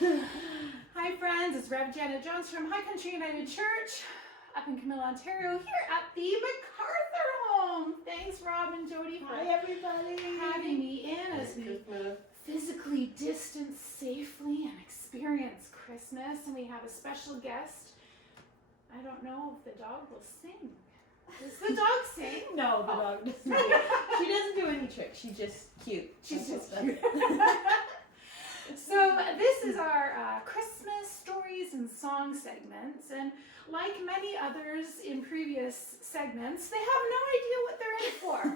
Hi friends, it's Rev Janet Jones from High Country United Church up in Camilla, Ontario, here at the McArthur home. Thanks Rob and Jodie for having me in as we physically distance safely and experience Christmas. And we have a special guest. I don't know if the dog will sing. Does the dog sing? No, the dog doesn't. She doesn't do any tricks. She's just cute. She's just cute. So this is our Christmas stories and song segments, and like many others in previous segments, they have no idea what they're in for.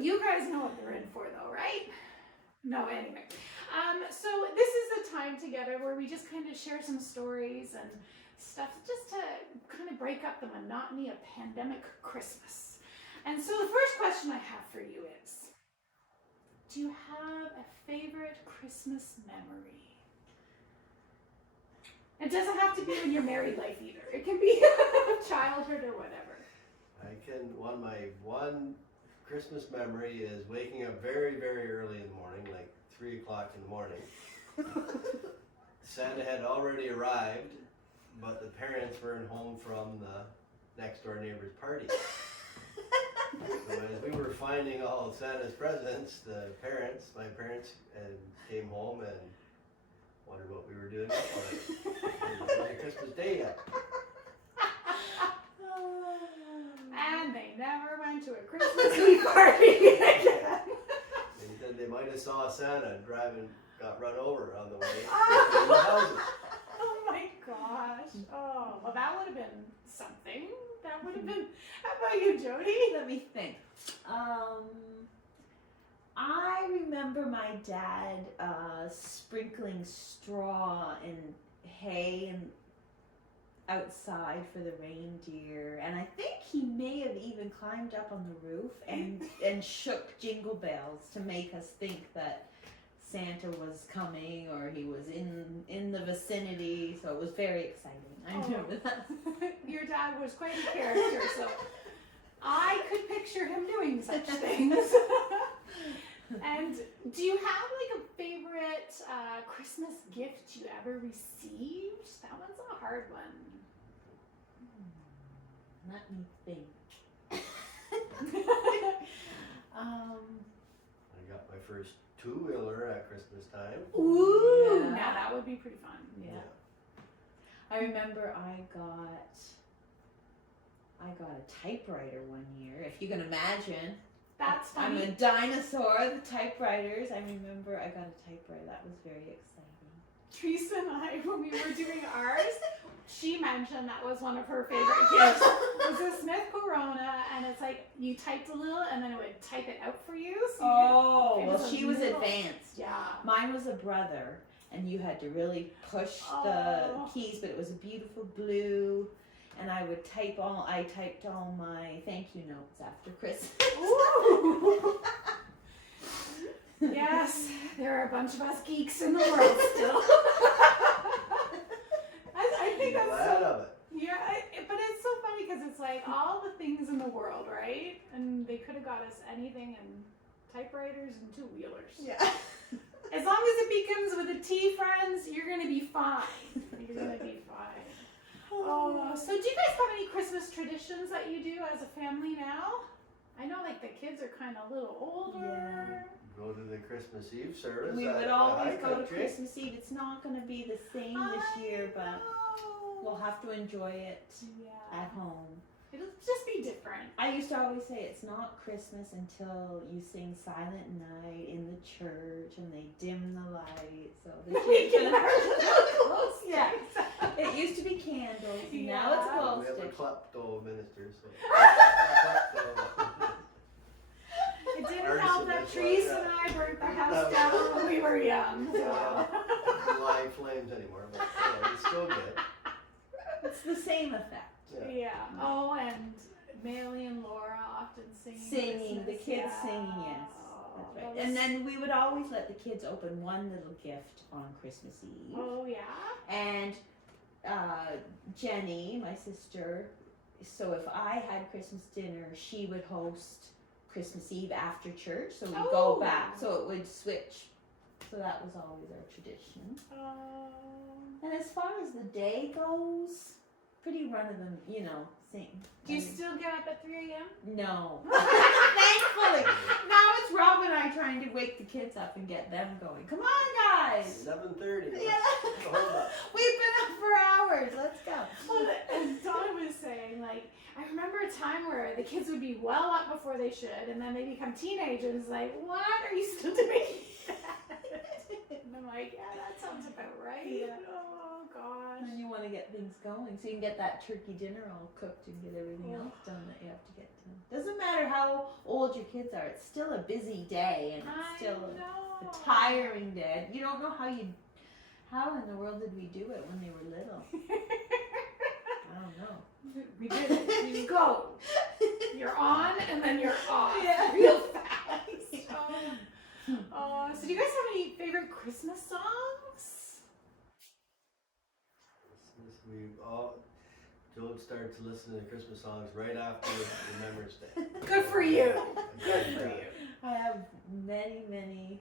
You guys know what they're in for though, right? No, anyway. So this is a time together where we just kind of share some stories and stuff just to kind of break up the monotony of pandemic Christmas. And so the first question I have for you is, do you have a favorite Christmas memory? It doesn't have to be in your married life either. It can be childhood or whatever. My one Christmas memory is waking up very, very early in the morning, like 3 o'clock in the morning. Santa had already arrived, but the parents weren't home from the next door neighbor's party. So as we were finding all of Santa's presents, my parents, came home and wondered what we were doing for it. Merry Christmas Day yet. And they never went to a Christmas Eve party again. They said they might have saw Santa got run over on the way between the houses. Oh my gosh. Oh, well that would have been something. That would have been. How about you, Jodie? Let me think. I remember my dad sprinkling straw and hay and outside for the reindeer, and I think he may have even climbed up on the roof and shook jingle bells to make us think that Santa was coming or he was in the vicinity, so it was very exciting. I remember that. Your dad was quite a character, so I could picture him doing such things. And do you have like a favorite Christmas gift you ever received? That one's a hard one. Let me think. I got my first two-wheeler at Christmas time. Ooh, Yeah. now that would be pretty fun. Yeah. I remember I got a typewriter one year, if you can imagine. That's I'm funny. a dinosaur, the typewriters. I remember I got a typewriter. That was very exciting. Teresa and I, when we were doing ours, she mentioned that was one of her favorite gifts. It was a Smith Corona, and it's like you typed a little and then it would type it out for you. So She was advanced. Yeah. Mine was a brother, and you had to really push the keys, but it was a beautiful blue. And I typed all my thank you notes after Christmas. Ooh. Yes, there are a bunch of us geeks in the world still. I think that's glad of it. Yeah, but it's so funny because it's like all the things in the world, right? And they could have got us anything and typewriters and two-wheelers. Yeah. As long as it begins with a T, friends, you're going to be fine. You're going to be fine. Oh, so do you guys have any Christmas traditions that you do as a family now? I know like the kids are kind of a little older. Go to the Christmas Eve service. We would always go to Christmas Eve. It's not going to be the same this year, but we'll have to enjoy it at home. It'll just be different. I used to always say it's not Christmas until you sing Silent Night in the church and they dim the lights. So the We kids can close. Yeah. It used to be candles. And now it's glow We have a sticks. klepto minister. So. It didn't help that Teresa and I burnt the house down when we were young. So. Not live flames anymore, but it's still good. It's the same effect. Yeah. Oh, and Maley and Laura often Singing, the kids singing, yes. That's right. And then we would always let the kids open one little gift on Christmas Eve. Oh, yeah? And Jenny, my sister, so if I had Christmas dinner, she would host Christmas Eve after church, so we'd go back, so it would switch. So that was always our tradition. Oh. as far as the day goes, pretty run of them, same. Do you still get up at 3 a.m.? No. Thankfully. Now it's Rob and I trying to wake the kids up and get them going. Come on, guys. 7:30. Yeah. Hold up. We've been up for hours. Let's go. Well, and Dawn was saying, like, I remember a time where the kids would be well up before they should, and then they become teenagers. Like, what are you still doing that? And I'm like, yeah, that sounds about right. Yeah. Oh, gosh. And you want to get things going so you can get that turkey dinner all cooked and get everything else done that you have to get done. Doesn't matter how old your kids are, it's still a busy day and it's still a tiring day. You don't know how in the world did we do it when they were little? I don't know. We did it. You go. You're on and then you're off. Yeah. Real fast. So do you guys have any favorite Christmas songs? Jode started to listen to Christmas songs right after Remembrance Day. Good for you. Good for you. I have many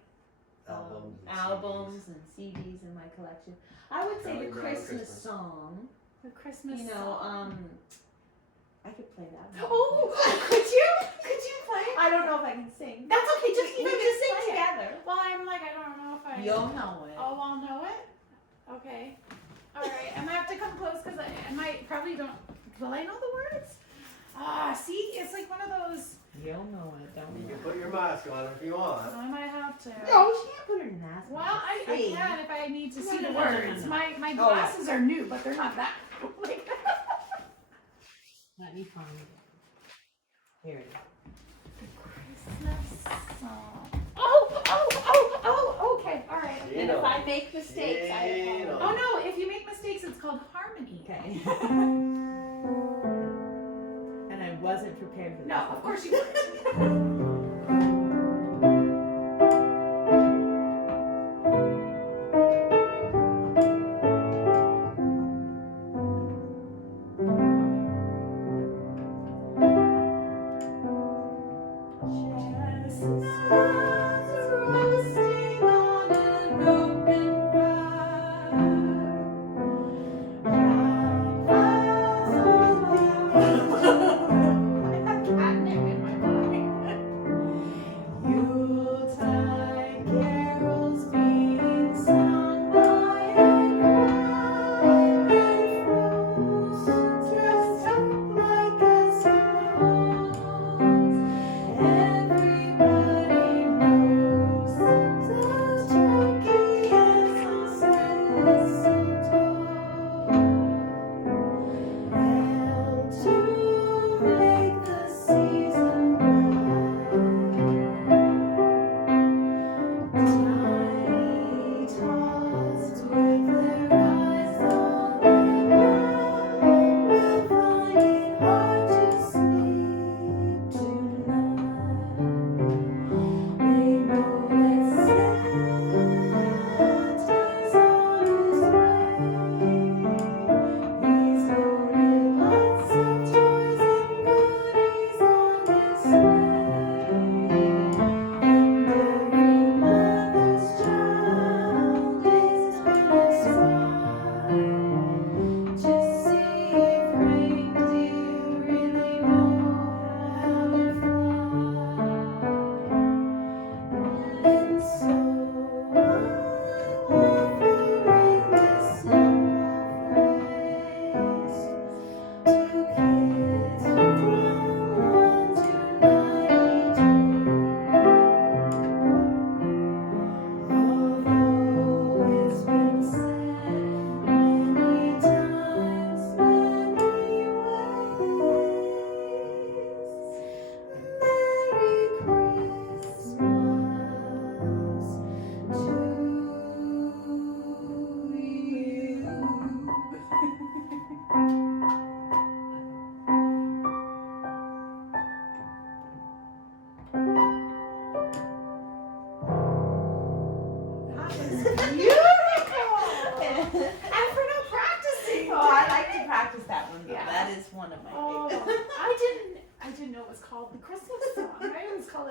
albums and CDs in my collection. I would say Charlie the Brown Christmas Christmas. song. The Christmas song. I could play that. Oh, could you? Could you play it? I don't know if I can sing. That's okay. Just We even can just sing play it. together. Well, I'm like, I don't know if I. You'll know it. Oh, I'll know it. Okay. All right. I'm gonna have to come close because I might probably don't. Will I know the words? See, it's like one of those. You'll know it. Don't You you? can put your mask on if you want. I might have to. No, she can't put her mask on. Well, I See? can if I need to see the No. words. My glasses are new, but they're not that. Like, Let me find it. Here it is. Christmas song. Okay. All right. You And know. if I make mistakes, I You know. apologize. Oh no! If you make mistakes, it's called harmony. Okay. And I wasn't prepared for this. No, of course you weren't.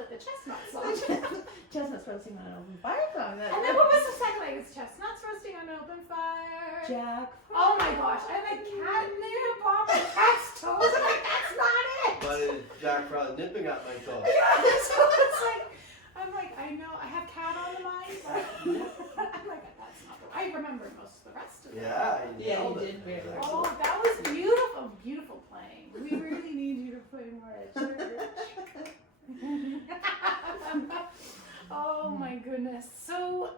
The chestnut song. Chestnuts roasting on an open fire song. And then what was the second leg? It's chestnuts roasting on an open fire. Jack. Oh my gosh, I have a catnip on my cat's toes. I'm like, that's not it. But it's Jack Frost nipping at my toes. Yeah, so it's like, I'm like, I know, I have cat on the mind, but I'm like, that's not the, I remember most of the rest of it. Yeah, Yeah, nailed you it. did very well. Oh, that was beautiful, beautiful playing. We really need you to play more at church. Oh my goodness. So,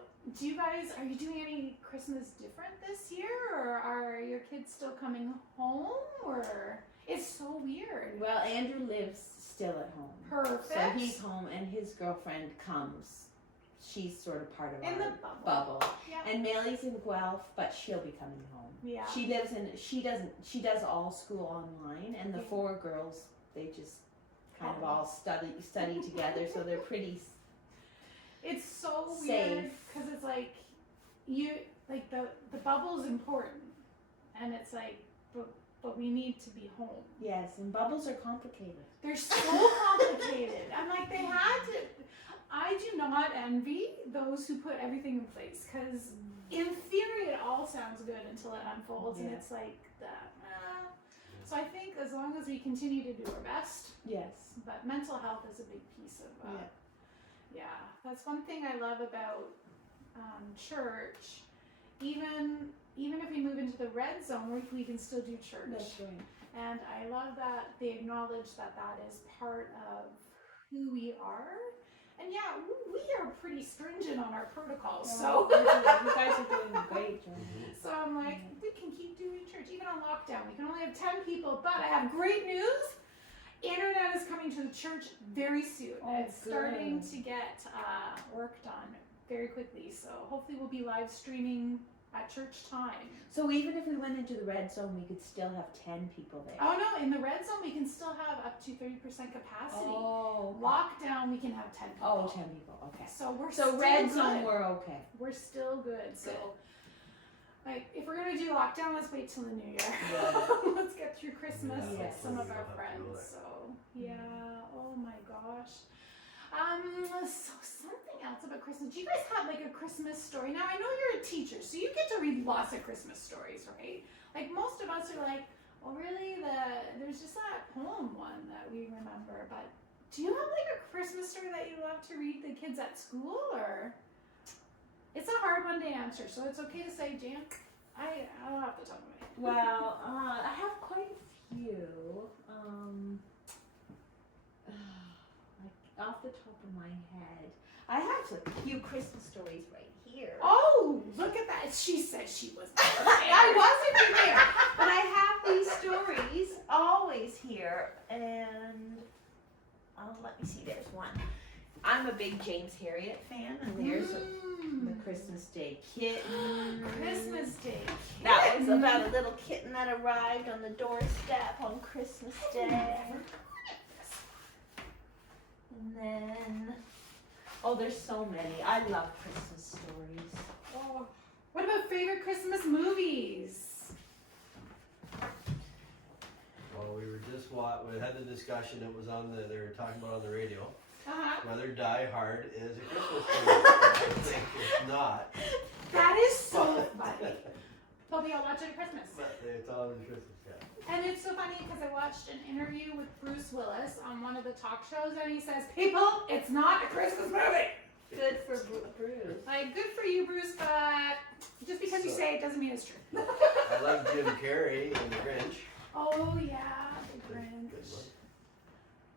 are you doing any Christmas different this year, or are your kids still coming home, or it's so weird? Well, Andrew lives still at home. Perfect. So he's home and his girlfriend comes. She's sort of part of In our the bubble. Yeah. And Melly's in Guelph, but she'll be coming home. Yeah. She does all school online, and the Okay. 4 girls, they just kind of all study together, so they're pretty It's so Safe. weird because it's like the bubble's important, and it's like, but we need to be home. yes, and bubbles are complicated. They're so complicated. I'm like, they had to. I do not envy those who put everything in place, because in theory it all sounds good until it unfolds, and Yeah. it's like that. So I think as long as we continue to do our best, Yes. but mental health is a big piece of. Yeah, that's one thing I love about church. Even if we move into the red zone, we can still do church. That's right. And I love that they acknowledge that is part of who we are. And yeah, we are pretty stringent on our protocols. So you guys are doing a great job. so I'm like, we can keep doing church even on lockdown. We can only have 10 people, but I have great news. Internet is coming to the church very soon. Oh, It's starting good. to get work done very quickly. So hopefully we'll be live streaming at church time. So even if we went into the red zone, we could still have 10 people there. Oh no, in the red zone we can still have up to 30% capacity. Oh. Lockdown we can have 10 people. Oh, 10 people. Okay. So we're So still red good. zone, we're okay. We're still good. So Good. like if we're gonna do lockdown, let's wait till the new year. Yeah. Let's get through Christmas Yeah, with some of hopefully our we'll have to friends. go there. So yeah. Oh my gosh. So something else about Christmas. Do you guys have like a Christmas story? Now I know you're a teacher, so you get to read lots of Christmas stories, right? Like most of us are like, well, really, there's just that poem one that we remember. But do you have like a Christmas story that you love to read the kids at school, or? It's a hard one to answer, so it's okay to say, Jan. I don't have to talk about it. Well, I have quite a few. Like off the top of my head, I have a few Christmas stories right here. Oh, look at that! She said she was. I wasn't here, but I have these stories always here, and let me see. There's one. I'm a big James Herriot fan, and there's the Christmas Day Kitten. Christmas Day. That was about a little kitten that arrived on the doorstep on Christmas Day. And then, oh, there's so many. I love Christmas stories. Oh. What about favorite Christmas movies? Well, we had the discussion. It was they were talking about on the radio. Whether Die Hard is a Christmas movie. I think it's not. That is so funny. But we all watch it at Christmas. But it's always a Christmas, yeah. And it's so funny because I watched an interview with Bruce Willis on one of the talk shows, and he says, "People, it's not a Christmas movie." Good for Bruce. Like, good for you, Bruce, but just because you So- say it doesn't mean it's true. I like Jim Carrey in The Grinch. Oh yeah, the Grinch. Good one.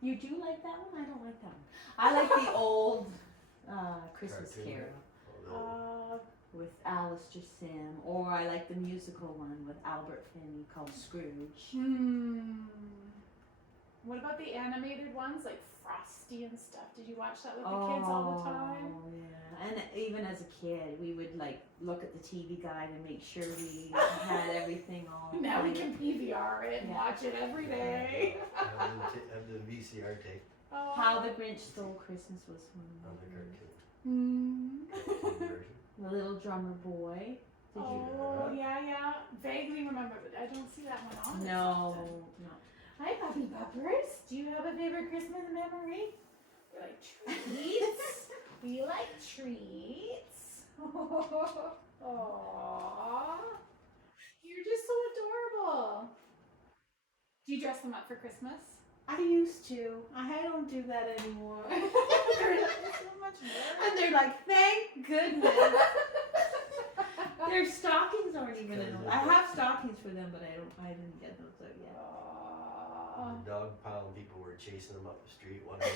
You do like that one? I don't like that one. I like the old Christmas Cartoon. Carol with Alistair Sim, or I like the musical one with Albert Finney called Scrooge. What about the animated ones like Frosty and stuff? Did you watch that with the kids all the time? Oh, yeah. And even as a kid, we would like look at the TV guide and make sure we had everything all. Now we right. can PVR it and Yeah. watch it every day. Have the VCR tape Oh. How the Grinch Stole Christmas was one on of the them. cartoon version. The Little Drummer Boy. Did you? Oh, yeah. Vaguely remember, but I don't see that one on. No, often. no. Hi, Puppy Puppers. Do you have a favorite Christmas memory? You like treats? We like treats. Aww. dress them up for Christmas? I used to. I don't do that anymore. There's so much more. And they're like, thank goodness. Their stockings aren't even in. I have stockings for them, but I didn't get those out yet. The dog pound people were chasing them up the street. One of them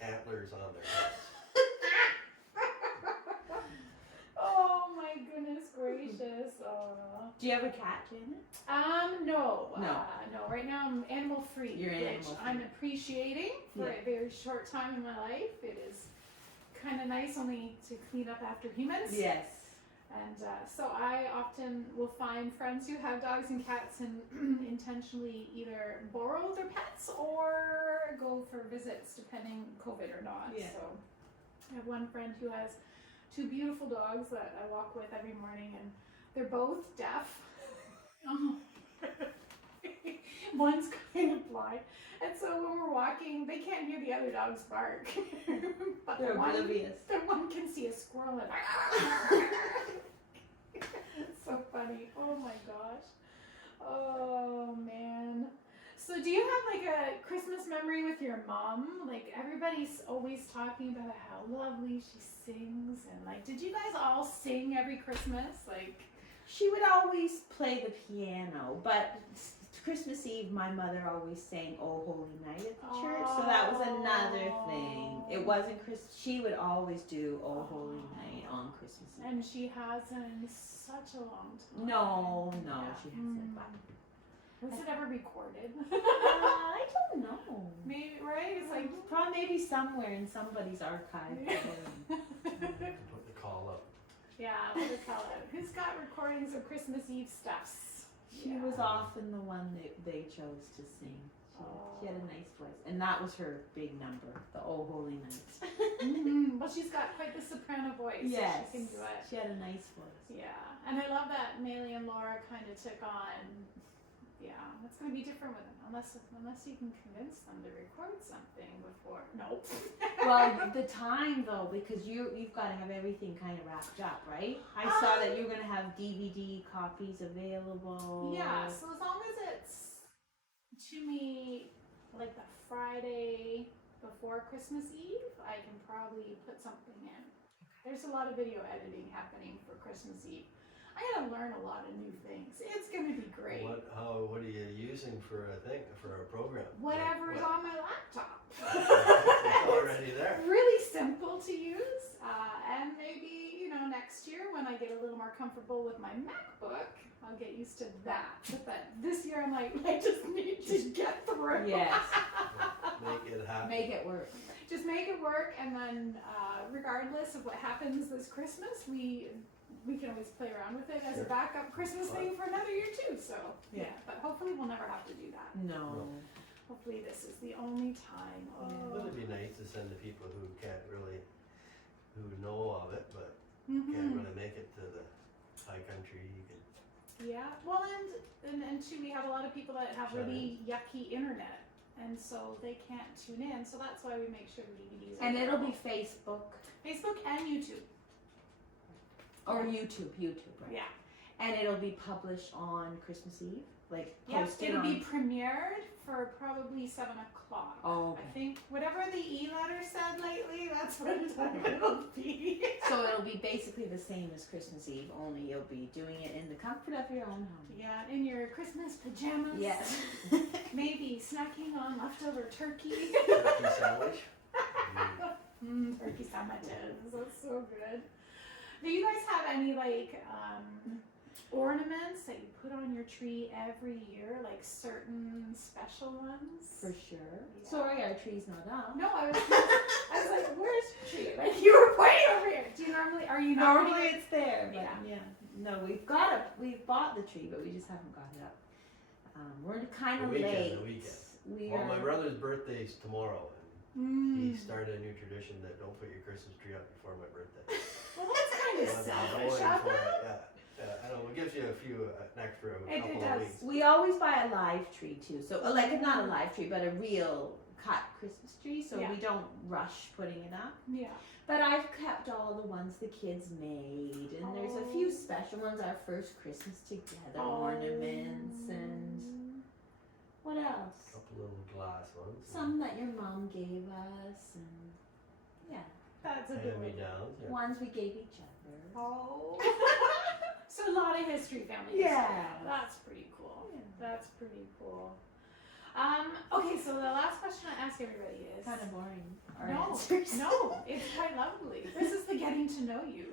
had antlers on their heads. Oh my goodness gracious. Do you have a cat, Janet? No. No. No. Right now I'm animal free. You're which animal free. I'm appreciating for a very short time in my life. It is kind of nice only to clean up after humans. Yes. And so I often will find friends who have dogs and cats and intentionally either borrow their pets or go for visits depending COVID or not. Yeah. So I have one friend who has 2 beautiful dogs that I walk with every morning, and they're both deaf. One's kind of blind, and so when we're walking, they can't hear the other dogs bark. But They're oblivious. The one can see a squirrel and it's so funny. Oh my gosh. Oh man. So do you have like a Christmas memory with your mom? Like everybody's always talking about how lovely she sings, and like, did you guys all sing every Christmas? Like, She would always play the piano, but Christmas Eve, my mother always sang "Oh Holy Night" at the church, so that was another thing. It wasn't She would always do "Oh Holy Night" on Christmas Eve. and she hasn't in such a long time. No, Yeah. she hasn't. Was it ever recorded? I don't know. Maybe, right? It's like Probably maybe somewhere in somebody's archive. Put the call up. yeah, what do you call it? Who's got recordings of Christmas Eve stuffs? She was often the one that they chose to sing. She had a nice voice, and that was her big number, the "Oh Holy Night." Well, she's got quite the soprano voice. Yes, So she can do it. she had a nice voice. Yeah, and I love that Maylee and Laura kind of took on. Yeah, it's going to be different with them unless you can convince them to record something before. Nope. Well, the time though, because you've got to have everything kind of wrapped up, right? I saw that you were going to have DVD copies available. Yeah, so as long as it's to me like the Friday before Christmas Eve, I can probably put something in. There's a lot of video editing happening for Christmas Eve. I gotta learn a lot of new things. It's gonna be great. What are you using for a program? Whatever's on my laptop. It's already there. Really simple to use, and maybe next year when I get a little more comfortable with my MacBook, I'll get used to that. But this year I'm like, I just need to get through. Yes. Make it happen. Make it work. Just make it work, and then regardless of what happens this Christmas, we can always play around with it as a backup Christmas thing for another year too. So Yeah. but hopefully we'll never have to do that. No. Hopefully this is the only time. But it'd be nice to send to people who who know of it, but Mm-hmm. can't really make it to the high country. You can. Yeah, well, and too, we have a lot of people that have really yucky internet, and so they can't tune in. So that's why we make sure the DVDs are And it'll available. be Facebook and YouTube. or YouTube, right? Yeah. And it'll be published on Christmas Eve, like Yep, posted it'll on. be premiered for probably 7 o'clock. Oh, I okay. think whatever the e-letter said lately, that's what it'll be. So it'll be basically the same as Christmas Eve, only you'll be doing it in the comfort of your own home. Yeah, in your Christmas pajamas. Yes. Maybe snacking on leftover turkey. Turkey sandwich. Turkey sandwiches. That's so good. Do you guys have any ornaments that you put on your tree every year, like certain special ones? For sure. Yeah. Sorry, our tree's not up. No, I was like, where's your tree? Like you were way over here. Are you Normally it's there, but Yeah. No, we've bought the tree, but we just haven't got it up. We're kind of The weekend, late. the weekend. We Well, are. my brother's birthday's tomorrow, and he started a new tradition that don't put your Christmas tree up before my birthday. Well, that's kind of I'm selfish going of for them. it, yeah. I know, it gives you an extra It couple does. of weeks. We always buy a live tree too, so like not a live tree, but a real cut Christmas tree, so Yeah. we don't rush putting it up. Yeah. But I've kept all the ones the kids made, and there's a few special ones. Our first Christmas together ornaments, and What else? A couple little glass ones. Some that your mom gave us, and yeah, That's a good one. Hand-me-downs. Yeah. ones we gave each other. Oh. So a lot of history, family Yeah. history. That's pretty cool. Yeah. That's pretty cool. Okay, so the last question I ask everybody is... Kind of boring. Our No, answers. no, it's quite lovely. This is the getting to know you.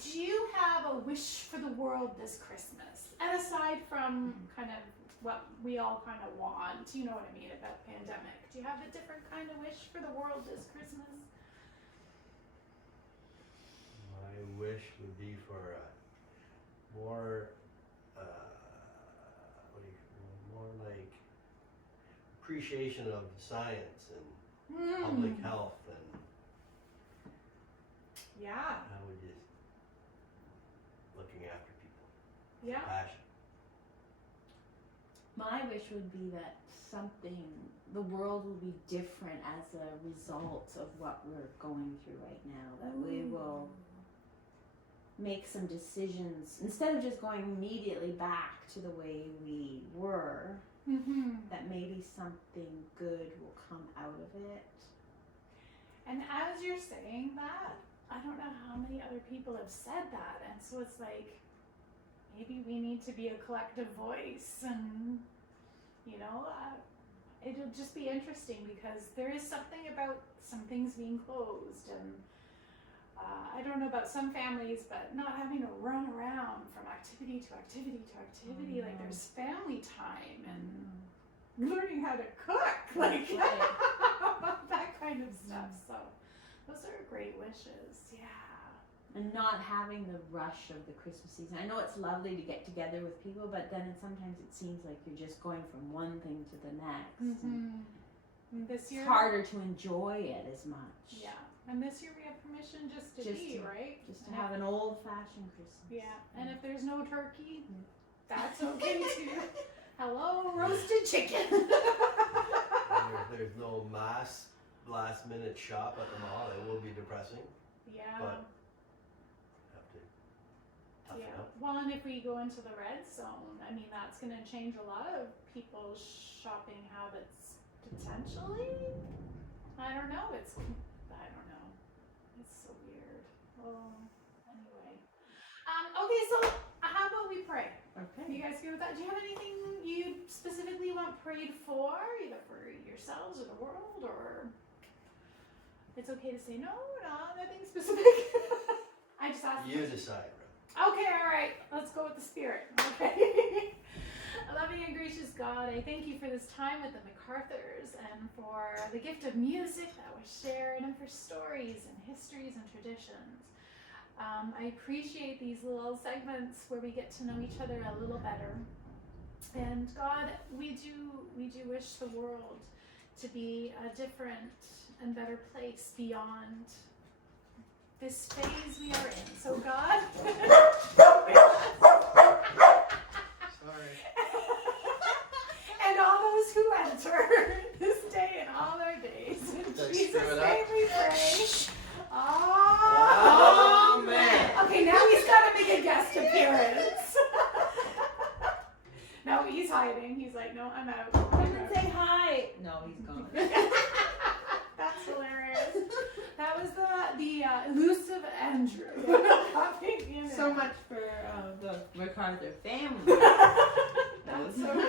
Do you have a wish for the world this Christmas? And aside from kind of what we all kind of want, you know what I mean, about the pandemic, do you have a different kind of wish for the world this Christmas? My wish would be for more, more like appreciation of science and public health and Yeah, how we just looking after people. yeah. Passion. My wish would be that the world will be different as a result of what we're going through right now. That we will make some decisions instead of just going immediately back to the way we were. That maybe something good will come out of it. And as you're saying that, I don't know how many other people have said that, and so it's like, maybe we need to be a collective voice, and it'll just be interesting because there is something about some things being closed, and I don't know about some families, but not having to run around from activity to activity to activity. Like there's family time and learning how to cook, like that kind of stuff. So those are great wishes. Yeah. And not having the rush of the Christmas season. I know it's lovely to get together with people, but then sometimes it seems like you're just going from one thing to the next. And This year, it's harder to enjoy it as much. Yeah. And this year we have permission just to be, right? Just to have an old-fashioned Christmas. Yeah. And if there's no turkey, that's okay too. Hello, roasted chicken. There's no last-minute shop at the mall. It will be depressing. Yeah. But have to toughen Yeah. up. Well, and if we go into the red zone, I mean, that's going to change a lot of people's shopping habits potentially. I don't know. It's so weird. Oh, anyway. Okay, so how about we pray? Okay. You guys good with that? Do you have anything you specifically want prayed for, either for yourselves or the world, or it's okay to say no, nothing specific? I just asked. You decide, bro. Okay, all right. Let's go with the spirit. Okay. Loving and gracious God, I thank you for this time with the McArthurs and for the gift of music that was shared and for stories and histories and traditions. I appreciate these little segments where we get to know each other a little better. And God, we do wish the world to be a different and better place beyond this phase we are in. So God, Sorry. and all those who enter this day and all their days. In Did I Jesus' screw it up? name we pray. Amen. Okay, now he's got to make a guest appearance. No, he's hiding. He's like, no, I'm out. Come and say hi. No, he's gone. That's hilarious. That was the elusive Andrew. So much for the McArthur family. That's okay.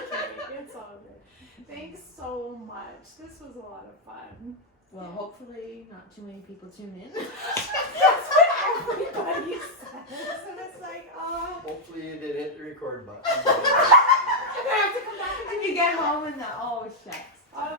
It's all good. Thanks so much. This was a lot of fun. Well, hopefully not too many people tune in. That's what everybody says. And it's like, oh. Hopefully you did hit the record button. I have to come back And you get home and oh shit.